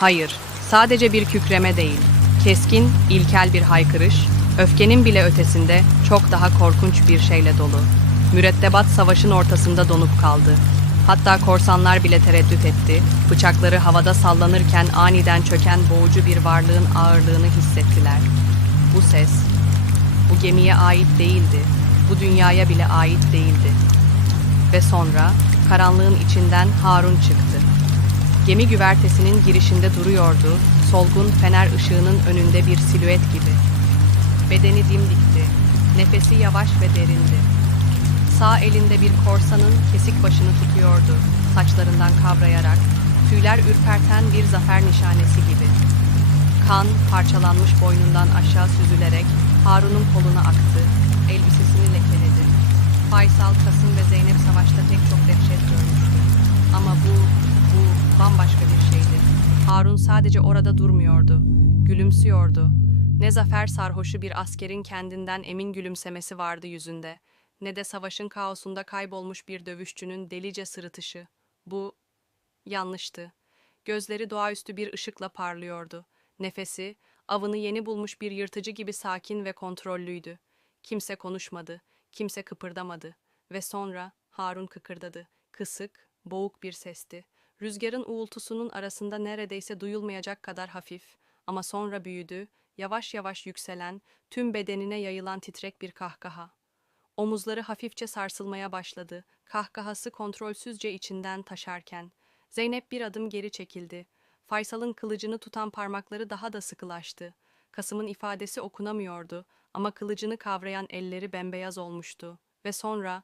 Hayır, sadece bir kükreme değil. Keskin, ilkel bir haykırış, öfkenin bile ötesinde çok daha korkunç bir şeyle dolu. Mürettebat savaşın ortasında donup kaldı. Hatta korsanlar bile tereddüt etti. Bıçakları havada sallanırken aniden çöken boğucu bir varlığın ağırlığını hissettiler. Bu ses, bu gemiye ait değildi. Bu dünyaya bile ait değildi. Ve sonra karanlığın içinden Harun çıktı. Gemi güvertesinin girişinde duruyordu, solgun fener ışığının önünde bir silüet gibi. Bedeni dimdikti, nefesi yavaş ve derindi. Sağ elinde bir korsanın kesik başını tutuyordu, saçlarından kavrayarak, tüyler ürperten bir zafer nişanesi gibi. Kan, parçalanmış boynundan aşağı süzülerek Harun'un koluna aktı, elbisesini lekeledi. Faysal, Kasım ve Zeynep savaşta pek çok dehşet görmüştü. Ama bu bambaşka bir şeydi. Harun sadece orada durmuyordu, gülümsüyordu. Ne zafer sarhoşu bir askerin kendinden emin gülümsemesi vardı yüzünde, ne de savaşın kaosunda kaybolmuş bir dövüşçünün delice sırıtışı. Bu yanlıştı. Gözleri doğaüstü bir ışıkla parlıyordu. Nefesi, avını yeni bulmuş bir yırtıcı gibi sakin ve kontrollüydü. Kimse konuşmadı, kimse kıpırdamadı. Ve sonra Harun kıkırdadı. Kısık, boğuk bir sesti. Rüzgarın uğultusunun arasında neredeyse duyulmayacak kadar hafif. Ama sonra büyüdü, yavaş yavaş yükselen, tüm bedenine yayılan titrek bir kahkaha. Omuzları hafifçe sarsılmaya başladı, kahkahası kontrolsüzce içinden taşarken. Zeynep bir adım geri çekildi. Faysal'ın kılıcını tutan parmakları daha da sıkılaştı. Kasım'ın ifadesi okunamıyordu ama kılıcını kavrayan elleri bembeyaz olmuştu. Ve sonra